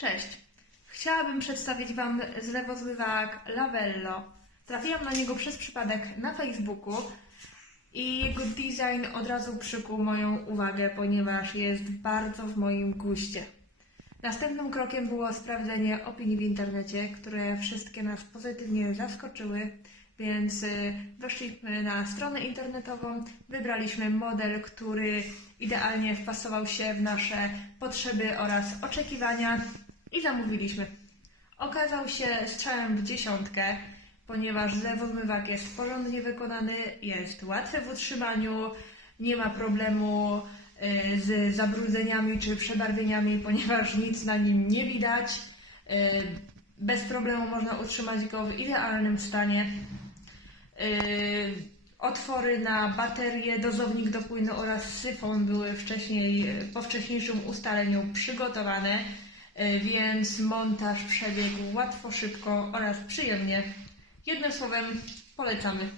Cześć. Chciałabym przedstawić Wam zlewozmywak Lavello. Trafiłam na niego przez przypadek na Facebooku i jego design od razu przykuł moją uwagę, ponieważ jest bardzo w moim guście. Następnym krokiem było sprawdzenie opinii w internecie, które wszystkie nas pozytywnie zaskoczyły, więc y, weszliśmy na stronę internetową, wybraliśmy model, który idealnie wpasował się w nasze potrzeby oraz oczekiwania i zamówiliśmy. Okazał się strzałem w dziesiątkę, ponieważ zlewomywak jest porządnie wykonany, jest łatwy w utrzymaniu, nie ma problemu y, z zabrudzeniami czy przebarwieniami, ponieważ nic na nim nie widać. Y, Bez problemu można utrzymać go w idealnym stanie. Y, Otwory na baterie, dozownik do płynu oraz syfon były wcześniej, po wcześniejszym ustaleniu przygotowane, więc montaż przebiegł łatwo, szybko oraz przyjemnie. Jednym słowem polecamy.